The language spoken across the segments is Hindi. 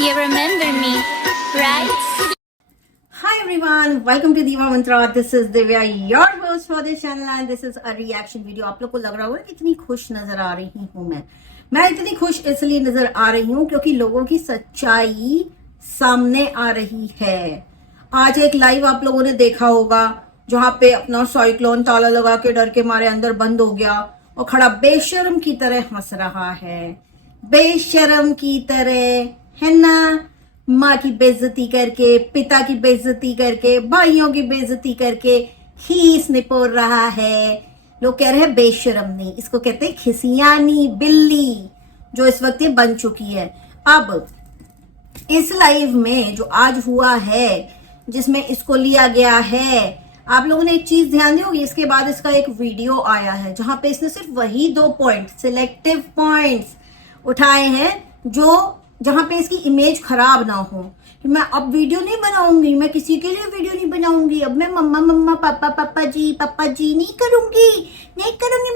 You remember me, right? Hi everyone, welcome to Diva Mantra. This is Divya, your host for this channel and this is a reaction video. आप लोग को लग रहा होगा कितनी खुश नजर आ रही हूँ मैं इतनी खुश इसलिए नजर आ रही हूँ क्योंकि लोगों की सच्चाई सामने आ रही है। आज एक लाइव आप लोगों ने देखा होगा जहाँ पे अपना साइक्लोन ताला लगा के डर के मारे अंदर बंद हो गया और खड़ा बेशर्म की तरह हंस रहा है, बेशर्म की तरह, है ना। माँ की बेइज्जती करके, पिता की बेइज्जती करके, भाइयों की बेइज्जती करके खीस निपोर रहा है। लोग कह रहे हैं बेशरम नहीं, इसको कहते हैं खिसियानी बिल्ली, जो इस वक्त ये बन चुकी है। अब इस लाइव में जो आज हुआ है जिसमें इसको लिया गया है, आप लोगों ने एक चीज ध्यान दी होगी, इसके बाद इसका एक वीडियो आया है जहां पे इसने सिर्फ वही 2 पॉइंट, सिलेक्टिव पॉइंट्स उठाए हैं जो जहां पे इसकी इमेज खराब ना हो कि मैं अब वीडियो नहीं बनाऊंगी, मैं किसी के लिए वीडियो नहीं बनाऊंगी, अब मैं मम्मा मम्मा पापा पापा जी नहीं करूंगी, मैं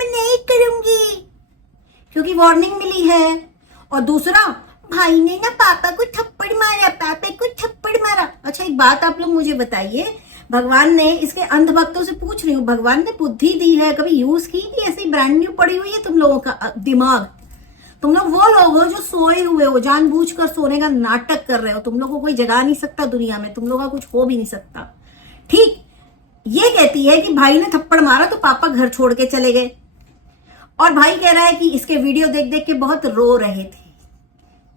नहीं करूंगी क्योंकि वार्निंग मिली है। और दूसरा, भाई ने ना पापा को थप्पड़ मारा। अच्छा एक बात आप लोग मुझे बताइए, भगवान ने, इसके अंधभक्तों से पूछ रही हूँ, भगवान ने बुद्धि दी है, कभी यूज की कि ऐसे ब्रांड न्यू पड़ी हुई है तुम लोगों का दिमाग? तुम लोग वो लोग हो जो सोए हुए हो, जानबूझकर सोने का नाटक कर रहे हो। तुम लोगों को कोई जगा नहीं सकता दुनिया में, तुम लोगों का कुछ हो भी नहीं सकता। ठीक, ये कहती है कि भाई ने थप्पड़ मारा तो पापा घर छोड़ के चले गए, और भाई कह रहा है कि इसके वीडियो देख देख के बहुत रो रहे थे,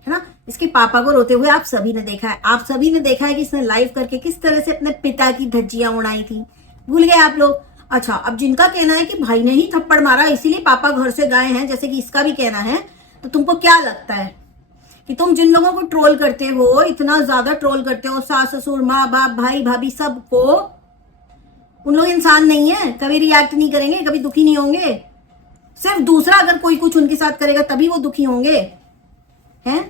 है ना। इसके पापा को रोते हुए आप सभी ने देखा है, आप सभी ने देखा है कि इसने लाइव करके किस तरह से अपने पिता की धज्जियां उड़ाई थी। भूल गए आप लोग? अच्छा, अब जिनका कहना है कि भाई ने ही थप्पड़ मारा इसीलिए पापा घर से गए हैं, जैसे कि इसका भी कहना है, तो तुमको क्या लगता है कि तुम जिन लोगों को ट्रोल करते हो, इतना ज्यादा ट्रोल करते हो, सास ससुर माँ बाप भाई भाभी सबको, उन लोग इंसान नहीं है? कभी रिएक्ट नहीं करेंगे, कभी दुखी नहीं होंगे? सिर्फ दूसरा अगर कोई कुछ उनके साथ करेगा तभी वो दुखी होंगे, हैं?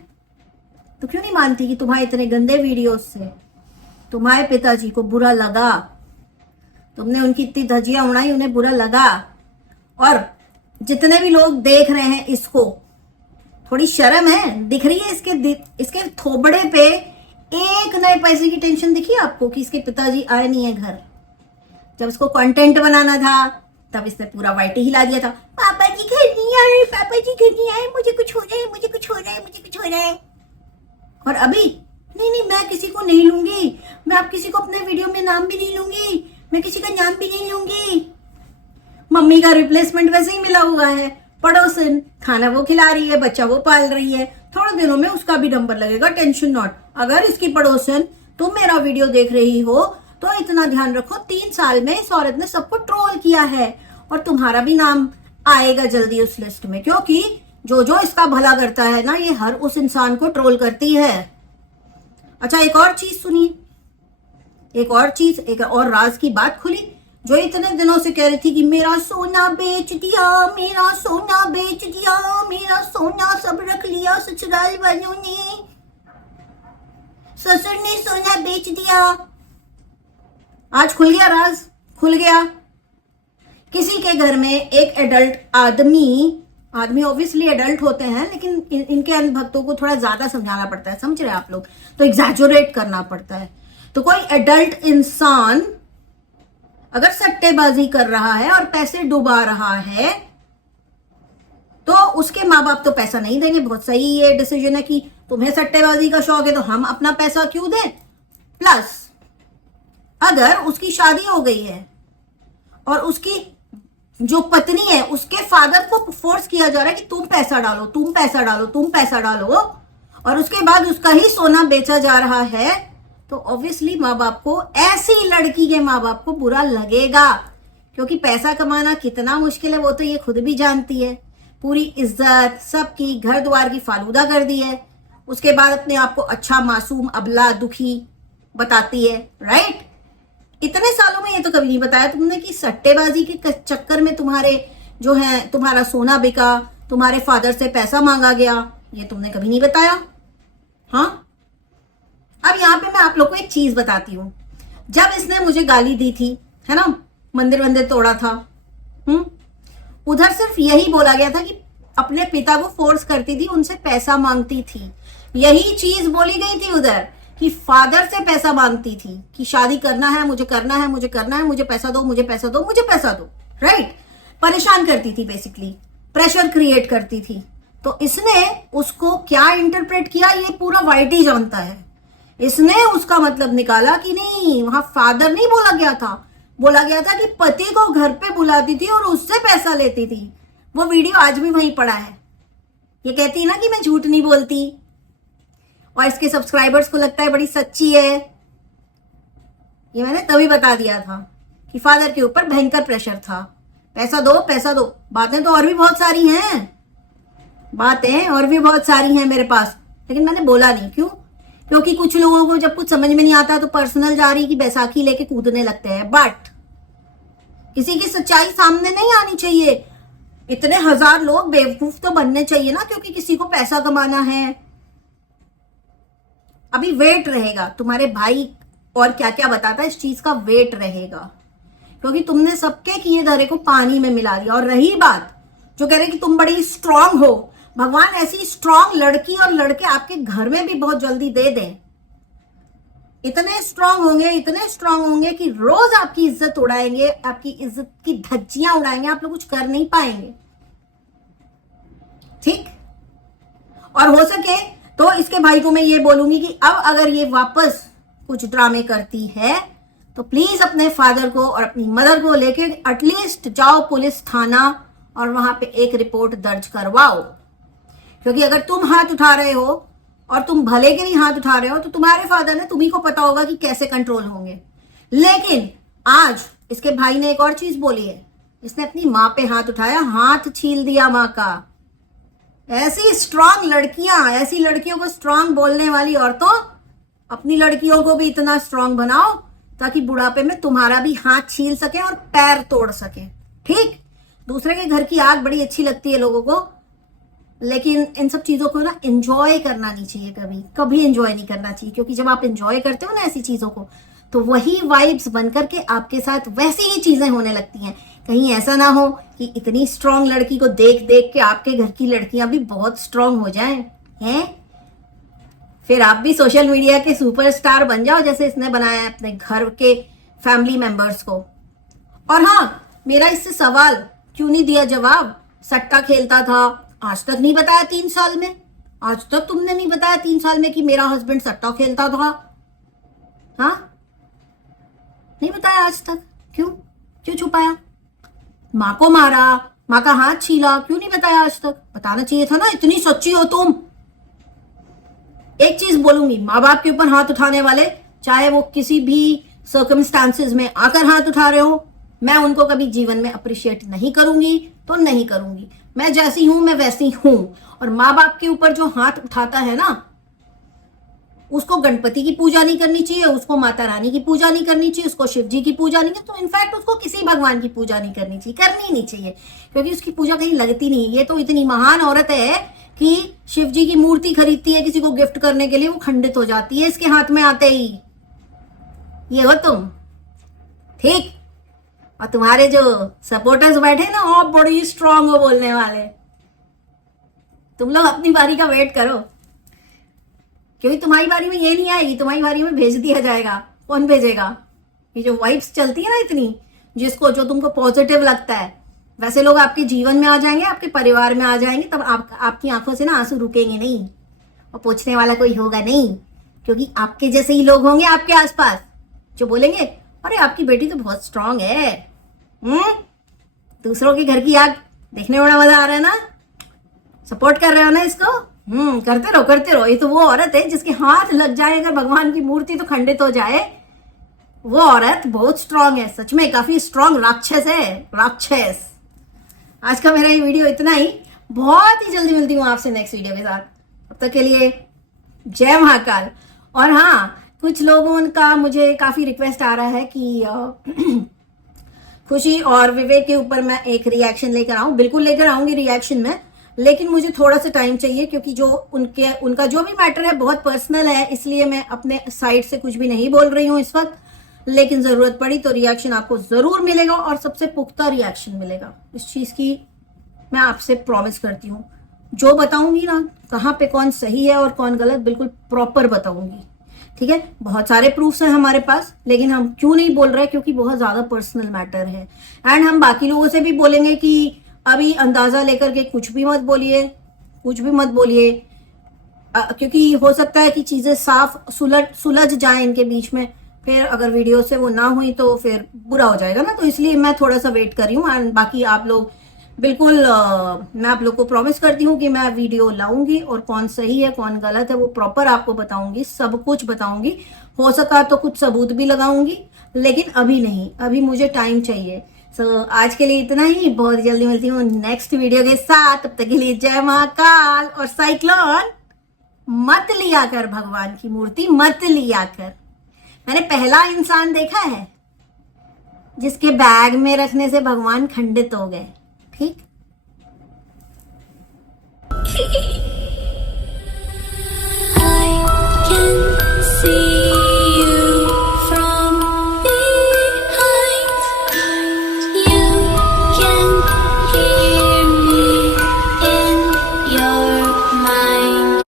तो क्यों नहीं मानती कि तुम्हारे इतने गंदे वीडियोस से तुम्हारे पिताजी को बुरा लगा, तुमने उनकी इतनी धज्जियां उड़ाई, उन्हें बुरा लगा। और जितने भी लोग देख रहे हैं इसको, थोड़ी शर्म है? दिख रही है इसके थोबड़े पे एक नए पैसे की टेंशन दिखी आपको कि इसके पिताजी आए नहीं है घर? जब इसको कंटेंट बनाना था तब इसने पूरा वाइटी हिला दिया था, पापा जी घर नहीं आए, पापा जी घर नहीं आए, मुझे कुछ हो रहा है, मुझे कुछ हो रहा है, मुझे कुछ हो रहा है। और अभी नहीं, मैं किसी को नहीं लूंगी, मैं अब किसी को अपने वीडियो में नाम भी नहीं लूंगी, मैं किसी का नाम भी नहीं लूंगी। मम्मी का रिप्लेसमेंट वैसे ही मिला हुआ है, पड़ोसन, खाना वो खिला रही है, बच्चा वो पाल रही है, थोड़े दिनों में उसका भी नंबर लगेगा, टेंशन नॉट। अगर इसकी पड़ोसन तुम मेरा वीडियो देख रही हो तो इतना ध्यान रखो, 3 साल में इस औरत ने सबको ट्रोल किया है और तुम्हारा भी नाम आएगा जल्दी उस लिस्ट में, क्योंकि जो इसका भला करता है ना, ये हर उस इंसान को ट्रोल करती है। अच्छा एक और चीज सुनिए, एक और राज की बात खुली, जो इतने दिनों से कह रही थी कि मेरा सोना बेच दिया, मेरा सोना बेच दिया, मेरा सोना सब रख लिया ससुराल वालों ने, ससुर ने सोना बेच दिया। आज खुल गया राज, खुल गया। किसी के घर में एक एडल्ट आदमी ऑब्वियसली एडल्ट होते हैं, लेकिन इनके अंधभक्तों को थोड़ा ज्यादा समझाना पड़ता है, समझ रहे हैं आप लोग, तो एग्जैजरेट करना पड़ता है। तो कोई एडल्ट इंसान अगर सट्टेबाजी कर रहा है और पैसे डुबा रहा है तो उसके माँ बाप तो पैसा नहीं देंगे। बहुत सही ये डिसीजन है कि तुम्हें सट्टेबाजी का शौक है तो हम अपना पैसा क्यों दें। प्लस अगर उसकी शादी हो गई है और उसकी जो पत्नी है, उसके फादर को फोर्स किया जा रहा है कि तुम पैसा डालो, तुम पैसा डालो, तुम पैसा डालो, और उसके बाद उसका ही सोना बेचा जा रहा है, तो ऑब्वियसली माँ बाप को, ऐसी लड़की के माँ बाप को बुरा लगेगा, क्योंकि पैसा कमाना कितना मुश्किल है वो तो ये खुद भी जानती है। पूरी इज्जत सबकी, घर द्वार की फालूदा कर दी है, उसके बाद अपने आप को अच्छा, मासूम, अबला, दुखी बताती है, राइट? इतने सालों में ये तो कभी नहीं बताया तुमने कि सट्टेबाजी के चक्कर में तुम्हारे जो है, तुम्हारा सोना बिका, तुम्हारे फादर से पैसा मांगा गया, ये तुमने कभी नहीं बताया। हाँ, अब यहाँ पे मैं आप लोग को एक चीज बताती हूँ। जब इसने मुझे गाली दी थी, है ना, मंदिर वंदिर तोड़ा था, उधर सिर्फ यही बोला गया था कि अपने पिता को फोर्स करती थी, उनसे पैसा मांगती थी। यही चीज बोली गई थी उधर कि फादर से पैसा मांगती थी कि शादी करना है, मुझे करना है, मुझे करना है, मुझे पैसा दो, मुझे पैसा दो, मुझे पैसा दो, राइट। परेशान करती थी, बेसिकली प्रेशर क्रिएट करती थी। तो इसने उसको क्या इंटरप्रेट किया ये पूरा वाइट ही जानता है। इसने उसका मतलब निकाला कि नहीं, वहां फादर नहीं बोला गया था, बोला गया था कि पति को घर पे बुलाती थी और उससे पैसा लेती थी। वो वीडियो आज भी वहीं पड़ा है। ये कहती है ना कि मैं झूठ नहीं बोलती, और इसके सब्सक्राइबर्स को लगता है बड़ी सच्ची है। ये मैंने तभी बता दिया था कि फादर के ऊपर भयंकर प्रेशर था, पैसा दो पैसा दो। बातें तो और भी बहुत सारी हैं, बातें और भी बहुत सारी हैं मेरे पास, लेकिन मैंने बोला नहीं। क्यों? क्योंकि कुछ लोगों को जब कुछ समझ में नहीं आता तो पर्सनल जा रही की बैसाखी लेके कूदने लगते हैं। बट किसी की सच्चाई सामने नहीं आनी चाहिए। इतने हजार लोग बेवकूफ तो बनने चाहिए ना, क्योंकि किसी को पैसा कमाना है। अभी वेट रहेगा तुम्हारे भाई और क्या क्या बताता है, इस चीज का वेट रहेगा, क्योंकि तुमने सबके किए धरे को पानी में मिला दिया। और रही बात जो कह रहे कि तुम बड़ी स्ट्रांग हो, भगवान ऐसी स्ट्रांग लड़की और लड़के आपके घर में भी बहुत जल्दी दे दें। इतने स्ट्रांग होंगे, इतने स्ट्रांग होंगे कि रोज आपकी इज्जत उड़ाएंगे, आपकी इज्जत की धज्जियां उड़ाएंगे, आप लोग कुछ कर नहीं पाएंगे। ठीक? और हो सके तो इसके भाई को मैं ये बोलूंगी कि अब अगर ये वापस कुछ ड्रामे करती है तो प्लीज अपने फादर को और अपनी मदर को लेके एटलीस्ट जाओ पुलिस थाना और वहां पे एक रिपोर्ट दर्ज करवाओ। क्योंकि अगर तुम हाथ उठा रहे हो और तुम भले के लिए हाथ उठा रहे हो तो तुम्हारे फादर ने, तुम्ही को पता होगा कि कैसे कंट्रोल होंगे। लेकिन आज इसके भाई ने एक और चीज बोली है, इसने अपनी माँ पे हाथ उठाया, हाथ छील दिया माँ का। ऐसी स्ट्रांग लड़कियां, ऐसी लड़कियों को स्ट्रांग बोलने वाली औरतों, अपनी लड़कियों को भी इतना स्ट्रांग बनाओ ताकि बुढ़ापे में तुम्हारा भी हाथ छील सके और पैर तोड़ सके। ठीक? दूसरे के घर की आग बड़ी अच्छी लगती है लोगों को, लेकिन इन सब चीजों को ना एंजॉय करना नहीं चाहिए, कभी कभी एंजॉय नहीं करना चाहिए। क्योंकि जब आप एंजॉय करते हो ना ऐसी चीजों को, तो वही वाइब्स बनकर के आपके साथ वैसी ही चीजें होने लगती हैं। कहीं ऐसा ना हो कि इतनी स्ट्रांग लड़की को देख देख के आपके घर की लड़कियां भी बहुत स्ट्रांग हो जाएं, हैं? फिर आप भी सोशल मीडिया के सुपरस्टार बन जाओ जैसे इसने बनाया है अपने घर के फैमिली मेंबर्स को। और हाँ, मेरा इससे सवाल क्यों नहीं दिया जवाब? सट्टा खेलता था, आज तक नहीं बताया 3 साल में? आज तक तुमने नहीं बताया 3 साल में कि मेरा हस्बैंड सट्टा खेलता था? हाँ, नहीं बताया आज तक। क्यों? क्यों छुपाया? माँ को मारा, माँ का हाथ छीला, क्यों नहीं बताया आज तक? बताना चाहिए था ना, इतनी सच्ची हो तुम। एक चीज बोलूंगी, माँ बाप के ऊपर हाथ उठाने वाले, चाहे वो किसी भी सर्कमस्टांसेस में आकर हाथ उठा रहे हो, मैं उनको कभी जीवन में अप्रिशिएट नहीं करूंगी, तो नहीं करूंगी। मैं जैसी हूं मैं वैसी हूं। और माँ बाप के ऊपर जो हाथ उठाता है ना, उसको गणपति की पूजा नहीं करनी चाहिए, उसको माता रानी की पूजा नहीं करनी चाहिए, उसको शिव जी की पूजा नहीं, तो इनफैक्ट उसको किसी भगवान की पूजा नहीं करनी चाहिए, करनी नहीं चाहिए, क्योंकि उसकी पूजा कहीं लगती नहीं। ये तो इतनी महान औरत है कि शिव जी की मूर्ति खरीदती है किसी को गिफ्ट करने के लिए, वो खंडित हो जाती है इसके हाथ में आते ही। ये हो तुम, ठीक? और तुम्हारे जो सपोर्टर्स बैठे ना, वो बड़ी स्ट्रांग हो बोलने वाले। तुम लोग अपनी बारी का वेट करो, क्योंकि तुम्हारी बारी में ये नहीं आएगी, तुम्हारी बारी में भेज दिया जाएगा। कौन भेजेगा? ये जो वाइब्स चलती है ना इतनी, जिसको जो तुमको पॉजिटिव लगता है, वैसे लोग आपके जीवन में आ जाएंगे, आपके परिवार में आ जाएंगे, तब आपकी आंखों से ना आंसू रुकेंगे नहीं, और पूछने वाला कोई होगा नहीं, क्योंकि आपके जैसे ही लोग होंगे आपके आसपास जो बोलेंगे अरे आपकी बेटी तो बहुत स्ट्रांग है। दूसरों के घर की आग देखने में बड़ा मजा आ रहा है ना? सपोर्ट कर रहे हो ना इसको? करते रहो करते रहो। ये तो वो औरत है जिसके हाथ लग जाए अगर भगवान की मूर्ति तो खंडित हो जाए। वो औरत बहुत स्ट्रांग है, सच में काफी स्ट्रांग राक्षस है, राक्षस। आज का मेरा ये वीडियो इतना ही, बहुत ही जल्दी मिलती हूँ आपसे नेक्स्ट वीडियो के साथ। तब तक के लिए जय महाकाल। और हाँ, कुछ लोगों का मुझे काफी रिक्वेस्ट आ रहा है कि खुशी और विवेक के ऊपर मैं एक रिएक्शन लेकर आऊं। बिल्कुल लेकर आऊंगी रिएक्शन में, लेकिन मुझे थोड़ा सा टाइम चाहिए, क्योंकि जो उनका जो भी मैटर है बहुत पर्सनल है, इसलिए मैं अपने साइड से कुछ भी नहीं बोल रही हूँ इस वक्त। लेकिन जरूरत पड़ी तो रिएक्शन आपको जरूर मिलेगा, और सबसे पुख्ता रिएक्शन मिलेगा। इस चीज की मैं आपसे प्रॉमिस करती हूँ। जो बताऊंगी ना कहाँ पे कौन सही है और कौन गलत बिल्कुल प्रॉपर बताऊंगी। ठीक है, बहुत सारे प्रूफ्स हैं हमारे पास, लेकिन हम क्यों नहीं बोल रहे, क्योंकि बहुत ज्यादा पर्सनल मैटर है। एंड हम बाकी लोगों से भी बोलेंगे कि अभी अंदाजा लेकर के कुछ भी मत बोलिए, कुछ भी मत बोलिए, क्योंकि हो सकता है कि चीजें साफ सुलझ जाएं इनके बीच में, फिर अगर वीडियो से वो ना हुई तो फिर बुरा हो जाएगा ना। तो इसलिए मैं थोड़ा सा वेट कर रही हूँ। एंड बाकी आप लोग बिल्कुल मैं आप लोग को प्रॉमिस करती हूँ कि मैं वीडियो लाऊंगी और कौन सही है कौन गलत है वो प्रॉपर आपको बताऊंगी, सब कुछ बताऊंगी। हो सका तो कुछ सबूत भी लगाऊंगी, लेकिन अभी नहीं, अभी मुझे टाइम चाहिए। सो आज के लिए इतना ही, बहुत जल्दी मिलती हूँ नेक्स्ट वीडियो के साथ। तब तक के लिए जय महाकाल। और साइक्लोन मत लिया कर, भगवान की मूर्ति मत लिया कर। मैंने पहला इंसान देखा है जिसके बैग में रखने से भगवान खंडित हो गए। ठीक I can see